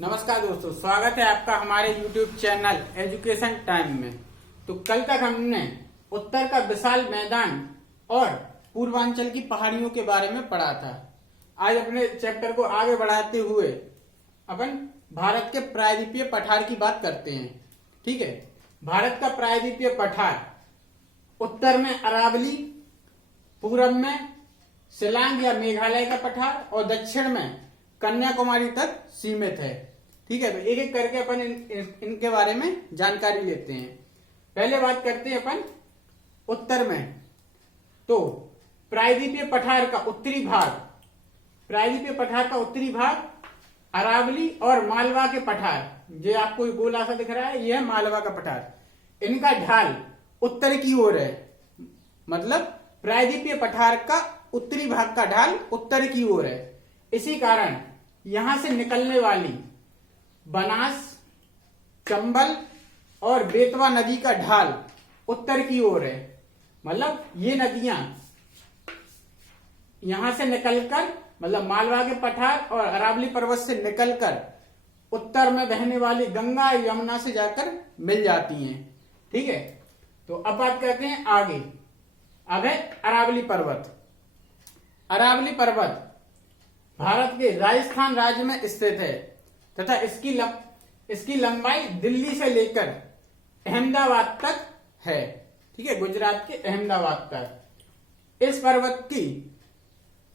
नमस्कार दोस्तों, स्वागत है आपका हमारे YouTube चैनल एजुकेशन टाइम में। तो कल तक हमने उत्तर का विशाल मैदान और पूर्वांचल की पहाड़ियों के बारे में पढ़ा था। आज अपने चैप्टर को आगे बढ़ाते हुए अपन भारत के प्रायद्वीपीय पठार की बात करते हैं। ठीक है, भारत का प्रायद्वीपीय पठार उत्तर में अरावली, पूरब में शिलांग या मेघालय का पठार और दक्षिण में कन्याकुमारी तक सीमित है। ठीक है, तो एक एक करके अपन इनके बारे में जानकारी लेते हैं। पहले बात करते हैं अपन उत्तर में। तो प्रायद्वीपीय पठार का उत्तरी भाग अरावली और मालवा के पठार, जो आपको गोला सा दिख रहा है, यह है मालवा का पठार। इनका ढाल उत्तर की ओर है, मतलब प्रायद्वीपीय पठार का उत्तरी भाग का ढाल उत्तर की ओर है। इसी कारण यहां से निकलने वाली बनास, चंबल और बेतवा नदी का ढाल उत्तर की ओर है। मतलब ये नदियां यहां से निकलकर, मतलब मालवा के पठार और अरावली पर्वत से निकलकर उत्तर में बहने वाली गंगा यमुना से जाकर मिल जाती हैं। ठीक है, तो अब बात करते हैं आगे। अब है अरावली पर्वत। अरावली पर्वत भारत के राजस्थान राज्य में स्थित है तथा इसकी लंबाई दिल्ली से लेकर अहमदाबाद तक है। ठीक है, गुजरात के अहमदाबाद तक। इस पर्वत की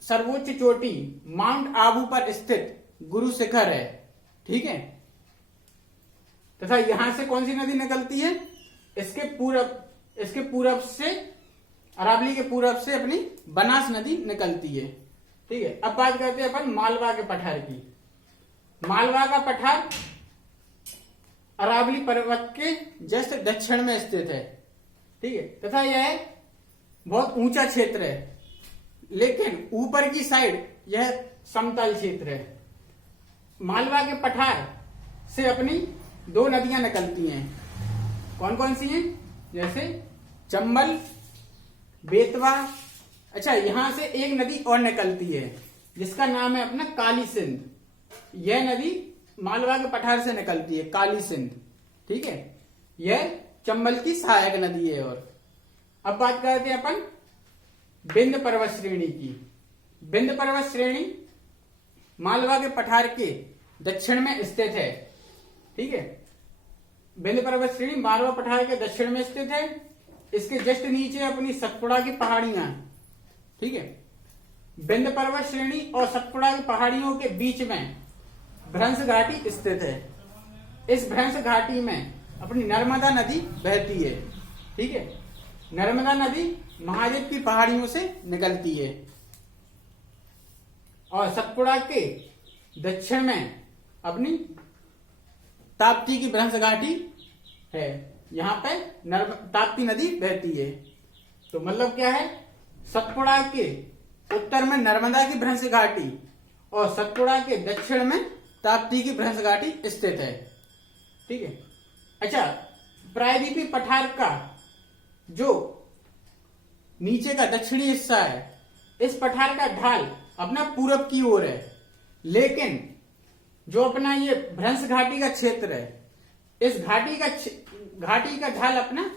सर्वोच्च चोटी माउंट आबू पर स्थित गुरु शिखर है। ठीक है, तथा यहां से कौन सी नदी निकलती है? इसके पूरब से, अरावली के पूरब से अपनी बनास नदी निकलती है। ठीक है, अब बात करते हैं अपन मालवा के पठार की। मालवा का पठार अरावली पर्वत के जस्ट दक्षिण में स्थित है। ठीक है, तथा यह बहुत ऊंचा क्षेत्र है, लेकिन ऊपर की साइड यह समतल क्षेत्र है। मालवा के पठार से अपनी दो नदियां निकलती हैं। कौन कौन सी हैं? जैसे चंबल, बेतवा। अच्छा, यहां से एक नदी और निकलती है जिसका नाम है अपना काली सिंध। यह नदी मालवा के पठार से निकलती है, काली सिंध। ठीक है, यह चंबल की सहायक नदी है। और अब बात करते हैं अपन विंध्य पर्वत श्रेणी की। विंध्य पर्वत श्रेणी मालवा के पठार के दक्षिण में स्थित है। ठीक है, विंध्य पर्वत श्रेणी मालवा पठार के दक्षिण में स्थित है। इसके जस्ट नीचे अपनी सतपुड़ा की पहाड़ियां। ठीक है, विंध्य पर्वत श्रेणी और सतपुड़ा की पहाड़ियों के बीच में भ्रंश घाटी स्थित है। इस भ्रंश घाटी में अपनी नर्मदा नदी बहती है। ठीक है, नर्मदा नदी महादेव की पहाड़ियों से निकलती है और सतपुड़ा के दक्षिण में अपनी ताप्ती की भ्रंश घाटी है। यहां पे ताप्ती नदी बहती है। तो मतलब क्या है? सतपुड़ा के उत्तर में नर्मदा की भ्रंश घाटी और सतपुड़ा के दक्षिण में ताप्ती की भ्रंश घाटी स्थित है। ठीक है, अच्छा, प्रायद्वीपीय पठार का जो नीचे का दक्षिणी हिस्सा है, इस पठार का ढाल अपना पूरब की ओर है, लेकिन जो अपना ये भ्रंश घाटी का क्षेत्र है, इस घाटी का ढाल अपना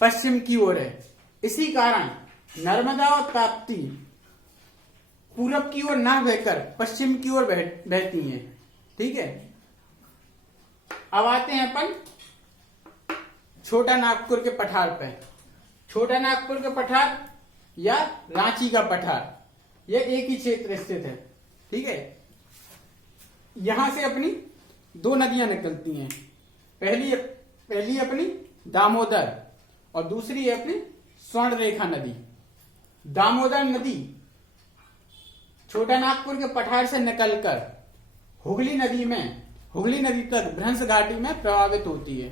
पश्चिम की ओर है। इसी कारण नर्मदा और ताप्ती पूरब की ओर ना बहकर पश्चिम की ओर बहती हैं। ठीक है, अब आते हैं अपन छोटा नागपुर के पठार पे। छोटा नागपुर के पठार या रांची का पठार, यह एक ही क्षेत्र स्थित है। ठीक है, यहां से अपनी दो नदियां निकलती हैं। पहली अपनी दामोदर और दूसरी है अपनी स्वर्णरेखा नदी। दामोदर नदी छोटा नागपुर के पठार से निकलकर हुगली नदी तक भ्रंश घाटी में प्रभावित होती है।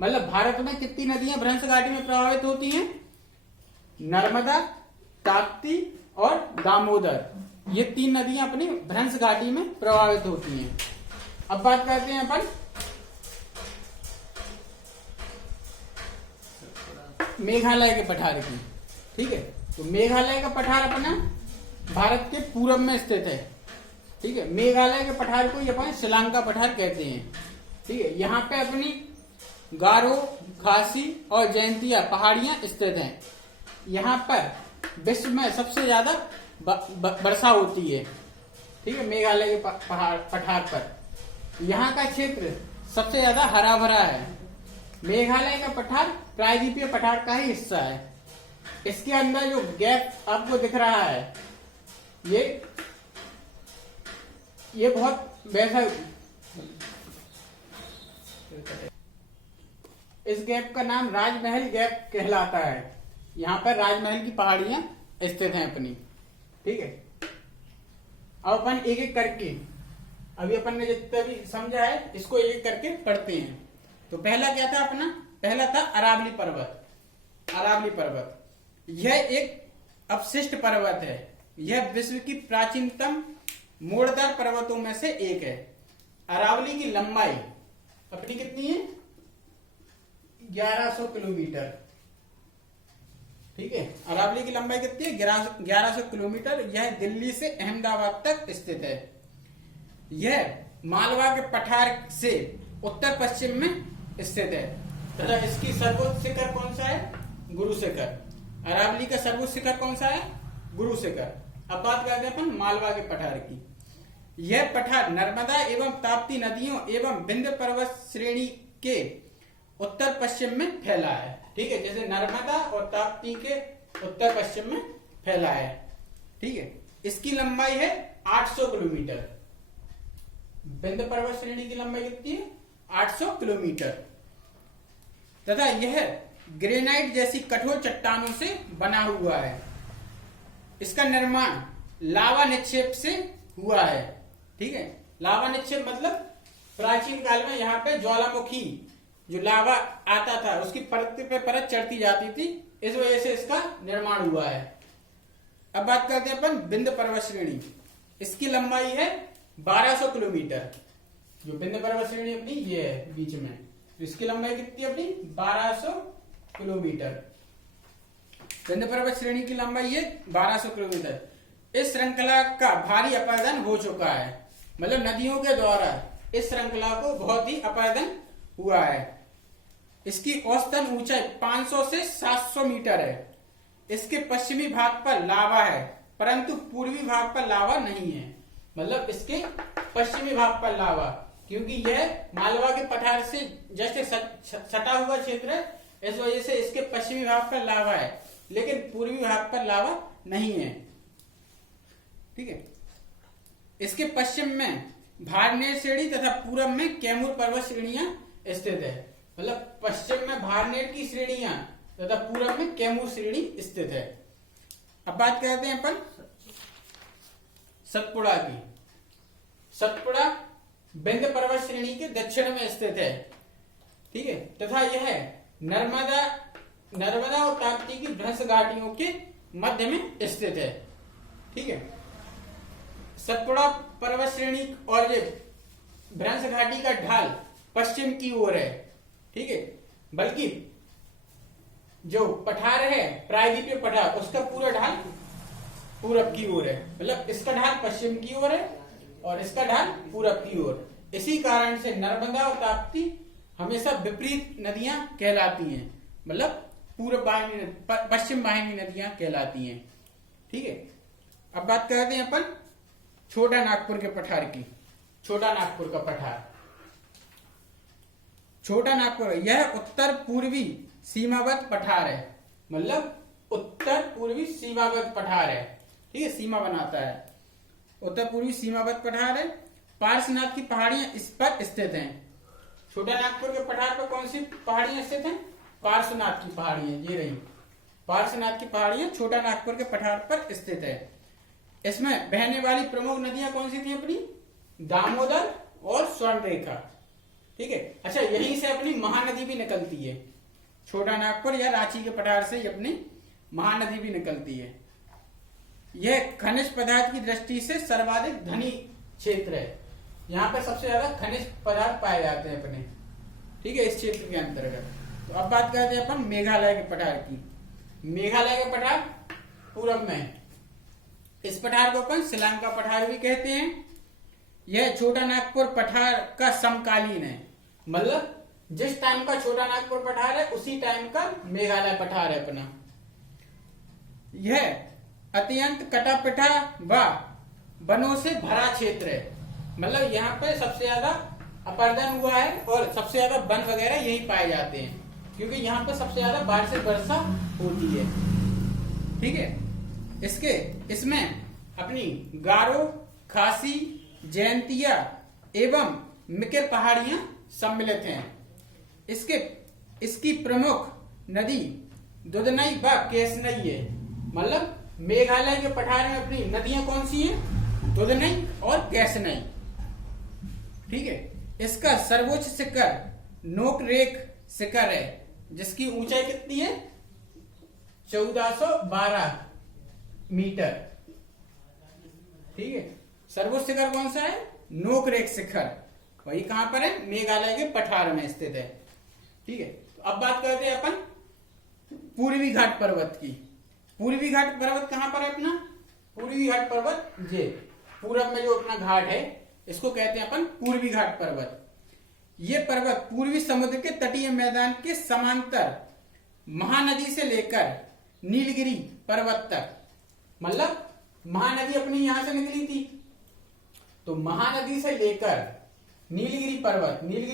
मतलब भारत में कितनी नदियां भ्रंश घाटी में प्रभावित होती हैं? नर्मदा, ताप्ती और दामोदर, ये तीन नदियां अपनी भ्रंश घाटी में प्रभावित होती हैं। अब बात करते हैं अपन मेघालय के पठार की। ठीक है, तो मेघालय का पठार अपना भारत के पूरब में स्थित है। ठीक है, मेघालय के पठार को ये अपन शिलांग का पठार कहते हैं। ठीक है, यहाँ पे अपनी गारो, खासी और जयंतिया पहाड़ियां स्थित हैं। यहाँ पर विश्व में सबसे ज्यादा वर्षा होती है। ठीक है, मेघालय के पठार पर यहाँ का क्षेत्र सबसे ज्यादा हरा भरा है। मेघालय का पठार प्रायद्वीपीय पठार का ही हिस्सा है। इसके अंदर जो गैप आपको दिख रहा है, ये बहुत वैसा, इस गैप का नाम राजमहल गैप कहलाता है। यहाँ पर राजमहल की पहाड़ियां स्थित हैं अपनी। ठीक है, अब अपन एक एक करके, अभी अपन ने जितना भी समझा है इसको एक एक करके पढ़ते हैं। तो पहला क्या था अपना? पहला था अरावली पर्वत। अरावली पर्वत यह एक अवशिष्ट पर्वत है। यह विश्व की प्राचीनतम मोड़दार पर्वतों में से एक है। अरावली की लंबाई अपनी कितनी है? 1100 किलोमीटर। ठीक है, अरावली की लंबाई कितनी है? 1100 किलोमीटर। यह दिल्ली से अहमदाबाद तक स्थित है। यह मालवा के पठार से उत्तर पश्चिम में स्थित है तथा इसकी सर्वोच्च शिखर कौन सा है? गुरु शिखर। अरावली का सर्वोच्च शिखर कौन सा है? गुरु शिखर। अब बात करते हैं अपन मालवा के पठार की। यह पठार नर्मदा एवं ताप्ती नदियों एवं विंध्य पर्वत श्रेणी के उत्तर पश्चिम में फैला है। ठीक है, जैसे नर्मदा और ताप्ती के उत्तर पश्चिम में फैला है। ठीक है, इसकी लंबाई है 800 किलोमीटर। विंध्य पर्वत श्रेणी की लंबाई कितनी है? 800 किलोमीटर। तथा यह ग्रेनाइट जैसी कठोर चट्टानों से बना हुआ है। इसका निर्माण लावा निक्षेप से हुआ है। ठीक है, लावा निक्षेप मतलब प्राचीन काल में यहाँ पे ज्वालामुखी जो लावा आता था उसकी परत पे परत चढ़ती जाती थी, इस वजह से इसका निर्माण हुआ है। अब बात करते हैं अपन विंध्य पर्वत श्रेणी। इसकी लंबाई है 1200 किलोमीटर। जो विंध्य पर्वत श्रेणी अपनी ये है बीच में, इसकी लंबाई कितनी अपनी? 1200 किलोमीटर। विंध्य पर्वत श्रेणी की लंबाई है 1200 किलोमीटर। इस श्रृंखला का भारी अपरदन हो चुका है। मतलब नदियों के द्वारा इस श्रृंखला को बहुत ही अपरदन हुआ है। इसकी औसतन ऊंचाई 500 से 700 मीटर है। इसके पश्चिमी भाग पर लावा है परंतु पूर्वी भाग पर लावा नहीं है। मतलब इसके पश्चिमी भाग पर लावा, क्योंकि यह मालवा के पठार से जैसे सटा हुआ क्षेत्र है, इस वजह से इसके पश्चिमी भाग पर लावा है लेकिन पूर्वी भाग पर लावा नहीं है। ठीक है, इसके पश्चिम में भारनेर श्रेणी तथा पूरब में कैमूर पर्वत श्रेणियां स्थित है। मतलब पश्चिम में भारनेर की श्रेणियां तथा पूरब में कैमूर श्रेणी स्थित है। अब बात करते हैं अपन सतपुड़ा की। सतपुड़ा विंध्य पर्वत श्रेणी के दक्षिण में स्थित है। ठीक है, तथा यह नर्मदा और ताप्ती की भ्रंश घाटियों के मध्य में स्थित है। ठीक है, सतपुड़ा पर्वत श्रेणी और ये भ्रंश घाटी का ढाल पश्चिम की ओर है। ठीक है, बल्कि जो पठार है प्रायद्वीपीय पठार, उसका पूरा ढाल पूरब की ओर है। मतलब इसका ढाल पश्चिम की ओर है और इसका ढाल पूरब की ओर। इसी कारण से नर्मदा और ताप्ती हमेशा विपरीत नदियां कहलाती हैं। मतलब पूर्व वाहिनी पश्चिम वाहिनी नदियां कहलाती हैं। ठीक है, अब बात करते हैं अपन छोटा नागपुर के पठार की। छोटा नागपुर का पठार, छोटा नागपुर यह उत्तर पूर्वी सीमावर्त पठार है। मतलब उत्तर पूर्वी सीमावर्त पठार है। ठीक है, सीमा बनाता है। उत्तर पूर्वी सीमावर्त पठार है। पार्श्वनाथ की पहाड़ियां इस पर स्थित हैं। छोटा नागपुर के पठार पर कौन सी पहाड़ियां स्थित हैं? पार्श्वनाथ की पहाड़ियां, ये रही पार्श्वनाथ की पहाड़ियां छोटा नागपुर के पठार पर स्थित है। इसमें बहने वाली प्रमुख नदियां कौन सी थी अपनी? दामोदर और स्वर्णरेखा। ठीक है, अच्छा यहीं से अपनी महानदी भी निकलती है। छोटा नागपुर या रांची के पठार से अपनी महानदी भी निकलती है। यह खनिज पदार्थ की दृष्टि से सर्वाधिक धनी क्षेत्र है। यहाँ पर सबसे ज्यादा खनिज पदार्थ पाए जाते हैं अपने। ठीक है, इस क्षेत्र के अंतर्गत। तो अब बात करते हैं अपन मेघालय के पठार की। मेघालय का पठार पूरब में है। इस पठार को अपन शिलांग का पठार भी कहते हैं। यह छोटा नागपुर पठार का समकालीन है। मतलब जिस टाइम का छोटा नागपुर पठार है उसी टाइम का मेघालय पठार है अपना। यह अत्यंत कटा पिटा व वनों से भरा क्षेत्र है। मतलब यहाँ पे सबसे ज्यादा अपरदन हुआ है और सबसे ज्यादा वन वगैरह यही पाए जाते हैं, क्योंकि यहाँ पे सबसे ज्यादा बारिश वर्षा होती है। ठीक है, इसमें अपनी गारो, खासी, जयंतिया एवं मिकिर पहाड़ियां सम्मिलित हैं। इसकी प्रमुख नदी दुधनई व केसनई है। मतलब मेघालय के पठार में अपनी नदियां कौन सी हैं? दुधनई और केसनई। ठीक है, इसका सर्वोच्च शिखर नोकरेक शिखर है, जिसकी ऊंचाई कितनी है? 1412 मीटर। ठीक है, सर्वोच्च शिखर कौन सा है? नोकरेक शिखर। वही कहां पर है? मेघालय के पठार में स्थित है। ठीक है, तो अब बात करते हैं अपन पूर्वी घाट पर्वत की। पूर्वी घाट पर्वत कहां पर है अपना? पूर्वी घाट पर्वत ये पूरब में जो अपना घाट है इसको कहते हैं अपन पूर्वी घाट पर्वत। ये पर्वत पूर्वी समुद्र के तटीय मैदान के समांतर महानदी से लेकर नीलगिरी पर्वत तक, मतलब महानदी अपनी यहां से निकली थी, तो महानदी से लेकर नीलगिरी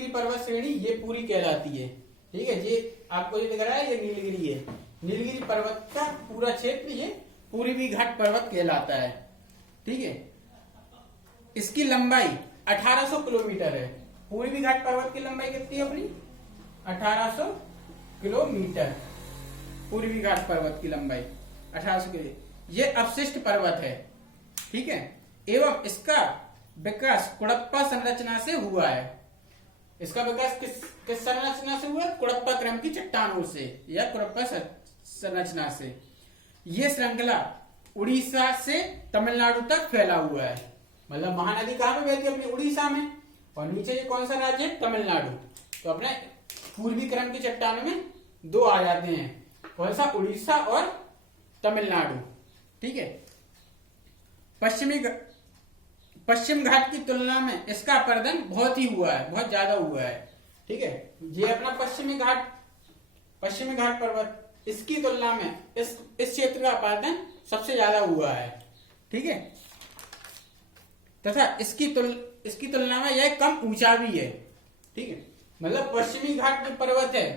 पर्वत श्रेणी ये पूरी कहलाती है। ठीक है, ये आपको ये दिख रहा है, ये नीलगिरी है। नीलगिरी पर्वत का पूरा क्षेत्र ये पूर्वी घाट पर्वत कहलाता है। ठीक है, इसकी लंबाई 1800 किलोमीटर है। पूर्वी घाट पर्वत की लंबाई कितनी है अपनी? 1800 किलोमीटर। पूर्वी घाट पर्वत की लंबाई 1800 किलोमीटर। यह अवशिष्ट पर्वत है। ठीक है, एवं इसका विकास कुड़प्पा संरचना से हुआ है। इसका विकास किस संरचना से हुआ? कुड़प्पा क्रम की चट्टानों से या कुड़प्पा संरचना से। यह श्रृंखला उड़ीसा से तमिलनाडु तक फैला हुआ है। मतलब महानदी कहां पे बहती है? अपनी उड़ीसा में, और नीचे ये कौन सा राज्य है? तमिलनाडु। तो अपने पूर्वी क्रम की चट्टानों में दो आ जाते हैं, कौन सा? उड़ीसा और तमिलनाडु। ठीक है, पश्चिम घाट की तुलना में इसका अपरदन बहुत ही हुआ है, बहुत ज्यादा हुआ है। ठीक है, ये अपना पश्चिमी घाट पर्वत, इसकी तुलना में इस क्षेत्र का अपरदन सबसे ज्यादा हुआ है। ठीक है, तथा इसकी तुलना में यह कम ऊंचा भी है। ठीक है, मतलब पश्चिमी घाट जो पर्वत है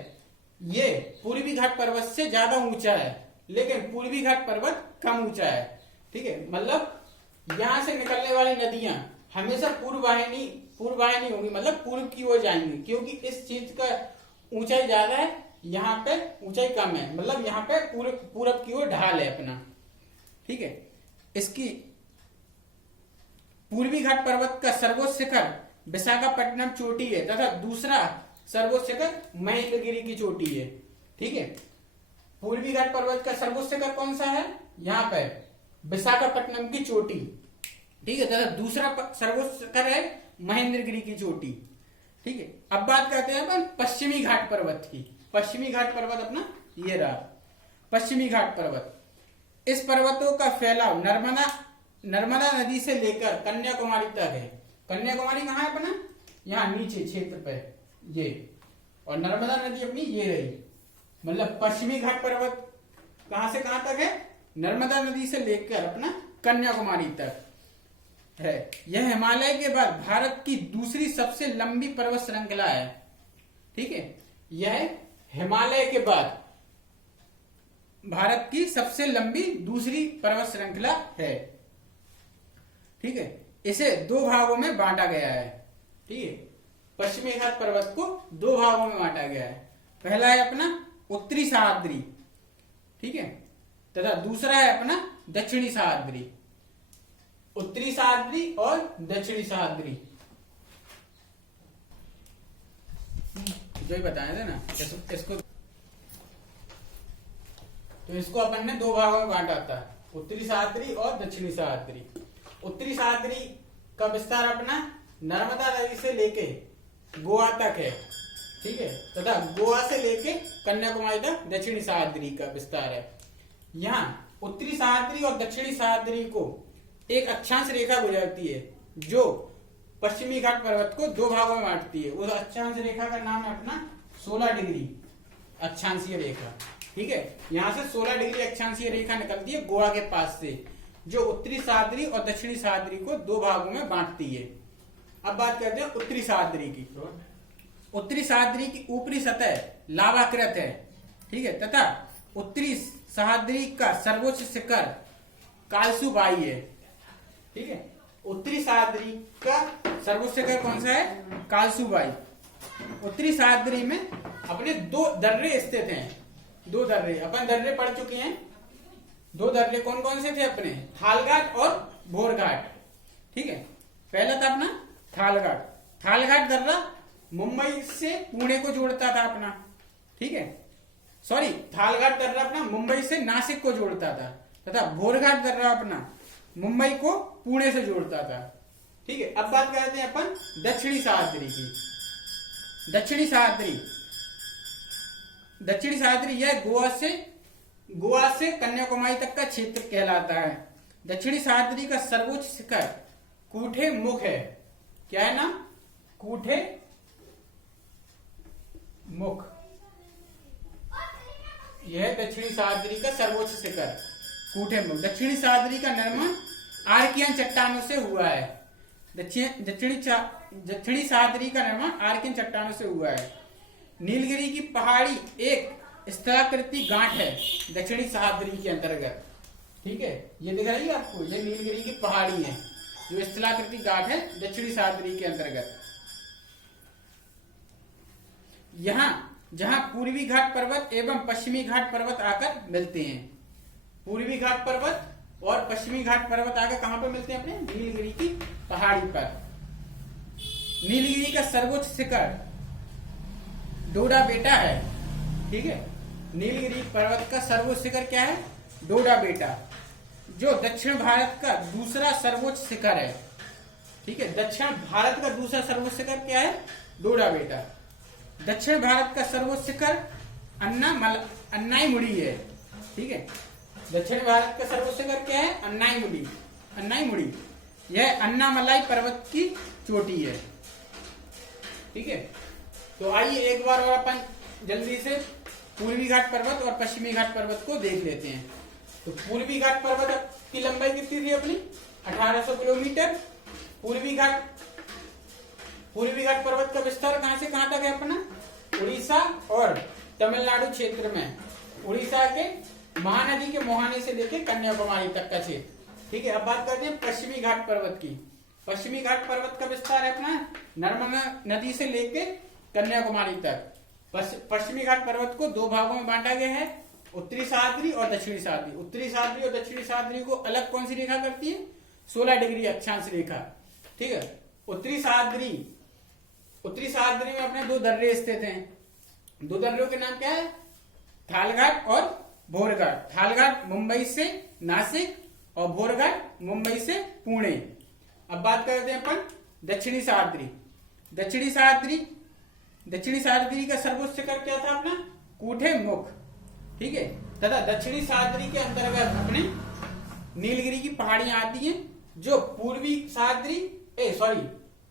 ये पूर्वी घाट पर्वत से ज्यादा ऊंचा है, लेकिन पूर्वी घाट पर्वत कम ऊंचा है। ठीक है, मतलब यहां से निकलने वाली नदियां हमेशा पूर्ववाहिनी होंगी, मतलब पूर्व की ओर जाएंगी, क्योंकि इस चीज का ऊंचाई ज्यादा है, यहाँ पे ऊंचाई कम है। मतलब यहाँ पे पूरब की ओर ढाल है अपना। ठीक है, इसकी पूर्वी घाट पर्वत का सर्वोच्च शिखर विशाखापट्टनम चोटी है, तथा दूसरा सर्वोच्च शिखर महेंद्रगिरी की चोटी है। ठीक है, पूर्वी घाट पर्वत का सर्वोच्च शिखर कौन सा है? यहाँ पे विशाखापट्टनम की चोटी। ठीक है, तथा दूसरा सर्वोच्च शिखर है महेंद्रगिरी की चोटी। ठीक है, अब बात करते हैं अपन पश्चिमी घाट पर्वत की। पश्चिमी घाट पर्वत अपना ये रहा पश्चिमी घाट पर्वत। इस पर्वतों का फैलाव नर्मदा नदी से लेकर कन्याकुमारी तक है। कन्याकुमारी कहाँ है अपना? यहाँ नीचे क्षेत्र पे ये, और नर्मदा नदी अपनी ये रही। मतलब पश्चिमी घाट पर्वत कहां से कहां तक है? नर्मदा नदी से लेकर अपना कन्याकुमारी तक है। यह हिमालय के बाद भारत की दूसरी सबसे लंबी पर्वत श्रृंखला है। ठीक है, यह हिमालय के बाद भारत की सबसे लंबी दूसरी पर्वत श्रृंखला है। ठीक है, इसे दो भागों में बांटा गया है। ठीक है, पश्चिमी घाट पर्वत को दो भागों में बांटा गया है। पहला है अपना उत्तरी सह्याद्री, ठीक है, तथा दूसरा है अपना दक्षिणी सह्याद्री। उत्तरी सह्याद्री और दक्षिणी सह्याद्री जो ही बताए थे ना, इसको तो इसको अपन ने दो भागों में बांटा था, उत्तरी सह्याद्री और दक्षिणी सह्याद्री। उत्तरी सह्याद्री का विस्तार अपना नर्मदा नदी से लेके गोवा तक है। ठीक है, तथा गोवा से लेके कन्याकुमारी तक दक्षिणी सह्याद्री का विस्तार है। यहाँ उत्तरी सह्याद्री और दक्षिणी सह्याद्री को एक अक्षांश रेखा गुजरती है जो पश्चिमी घाट पर्वत को 2 भागों में बांटती है। उस अक्षांश रेखा का नाम है अपना 16 डिग्री अक्षांशीय रेखा। ठीक है, यहां से 16 डिग्री अक्षांशीय रेखा निकलती है गोवा के पास से, जो उत्तरी सह्याद्री और दक्षिणी सह्याद्री को 2 भागों में बांटती है। अब बात करते हैं उत्तरी सह्याद्री की। उत्तरी सह्याद्री की ऊपरी सतह लावाकृत है। ठीक है, तथा उत्तरी सह्याद्री का सर्वोच्च शिखर कालसुबाई है। ठीक है, उत्तरी सह्याद्री का सर्वोच्च शिखर कौन सा है? कालसुबाई। उत्तरी सह्याद्री में अपने 2 दर्रे स्थित हैं। 2 दर्रे अपन दर्रे पढ़ चुके हैं। 2 दर्रे कौन कौन से थे अपने? थालघाट और भोरघाट। ठीक है, पहला था अपना थालघाट। थालघाट दर्रा मुंबई से पुणे को जोड़ता था अपना। ठीक है, सॉरी, थालघाट दर्रा अपना मुंबई से नासिक को जोड़ता था, तथा भोरघाट दर्रा अपना मुंबई को पुणे से जोड़ता था। ठीक है, अब बात करते हैं अपन दक्षिणी सह्याद्री की। दक्षिणी सह्याद्री यह गोवा से कन्याकुमारी तक का क्षेत्र कहलाता है। दक्षिणी सह्याद्री का सर्वोच्च शिखर कूठे मुख है। क्या है नाम? कूठे मुख। यह दक्षिणी सह्याद्री का सर्वोच्च शिखर कूठे मुख। दक्षिणी सह्याद्री का निर्माण आर्कियन चट्टानों से हुआ है। दक्षिणी सह्याद्री का निर्माण आर्कियन चट्टानों से हुआ है। नीलगिरी की पहाड़ी एक स्थलाकृति गांठ है दक्षिणी सह्याद्री के अंतर्गत। ठीक है, ये दिख रही है आपको, ये नीलगिरी की पहाड़ी है जो स्थलाकृति गांठ है दक्षिणी सह्याद्री के अंतर्गत। यहाँ जहां पूर्वी घाट पर्वत एवं पश्चिमी घाट पर्वत आकर मिलते हैं। पूर्वी घाट पर्वत और पश्चिमी घाट पर्वत आकर कहां पर मिलते हैं? अपने नीलगिरी की पहाड़ी पर। नीलगिरी का सर्वोच्च शिखर डोडा बेटा है। ठीक है, नीलगिरी पर्वत का सर्वोच्च शिखर क्या है? डोडा बेटा, जो दक्षिण भारत का दूसरा सर्वोच्च शिखर है। ठीक है, दक्षिण भारत का दूसरा सर्वोच्च शिखर क्या है? डोडा बेटा। दक्षिण भारत का सर्वोच्च शिखर अन्नाईमुड़ी है। ठीक है, दक्षिण भारत का सर्वोच्च शिखर क्या है? अन्नाईमुड़ी। यह अन्नामलाई पर्वत की चोटी है। ठीक है, तो आइए एक बार और अपन जल्दी से पूर्वी घाट पर्वत और पश्चिमी घाट पर्वत को देख लेते हैं। तो पूर्वी घाट पर्वत की लंबाई कितनी थी अपनी? 1800 किलोमीटर। पूर्वी घाट पर्वत का विस्तार कहां से कहां तक है अपना? उड़ीसा और तमिलनाडु क्षेत्र में। उड़ीसा के महानदी के मोहाने से लेकर कन्याकुमारी तक का क्षेत्र। ठीक है, अब बात करते हैं पश्चिमी घाट पर्वत की। पश्चिमी घाट पर्वत का विस्तार है अपना नर्मदा नदी से लेकर कन्याकुमारी तक। पश्चिमी घाट पर्वत को 2 भागों में बांटा गया है, उत्तरी सह्याद्री और दक्षिणी सह्याद्री। उत्तरी सह्याद्री और दक्षिणी सह्याद्री को अलग कौन सी रेखा करती है? 16 डिग्री अक्षांश रेखा। ठीक है, उत्तरी सह्याद्री में अपने 2 दर्रे स्थित हैं। 2 दर्रों के नाम क्या है? थालघाट और भोरघाट। थालघाट मुंबई से नासिक और भोरघाट मुंबई से पुणे। अब बात करते हैं अपन दक्षिणी सह्याद्री। दक्षिणी सह्याद्री का सर्वोच्च शिखर क्या था अपना? कूठे मुख। ठीक है, तथा दक्षिणी सह्याद्री के अंतर्गत अपने नीलगिरी की पहाड़ियां आती हैं, जो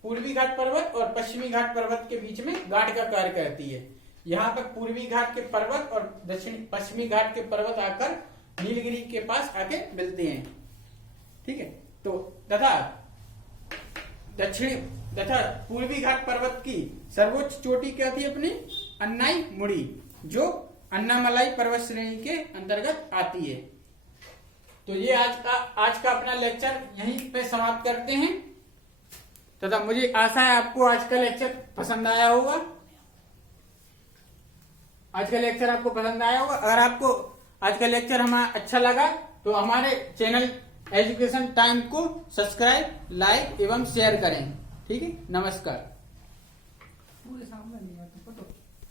पूर्वी घाट पर्वत और पश्चिमी घाट पर्वत के बीच में गांठ का कार्य करती है। यहाँ पर पूर्वी घाट के पर्वत और पश्चिमी घाट के पर्वत आकर नीलगिरी के पास आके मिलते हैं। ठीक है, तो तथा पूर्वी घाट पर्वत की सर्वोच्च चोटी क्या थी अपनी? अन्नाईमुड़ी, जो अन्नामलाई पर्वत श्रेणी के अंतर्गत आती है। तो ये आज का अपना लेक्चर यहीं पे समाप्त करते हैं, तथा मुझे आशा है आपको आज का लेक्चर पसंद आया होगा। अगर आपको आज का लेक्चर हमारा अच्छा लगा तो हमारे चैनल एजुकेशन टाइम को सब्सक्राइब, लाइक एवं शेयर करें। ठीक है, नमस्कार।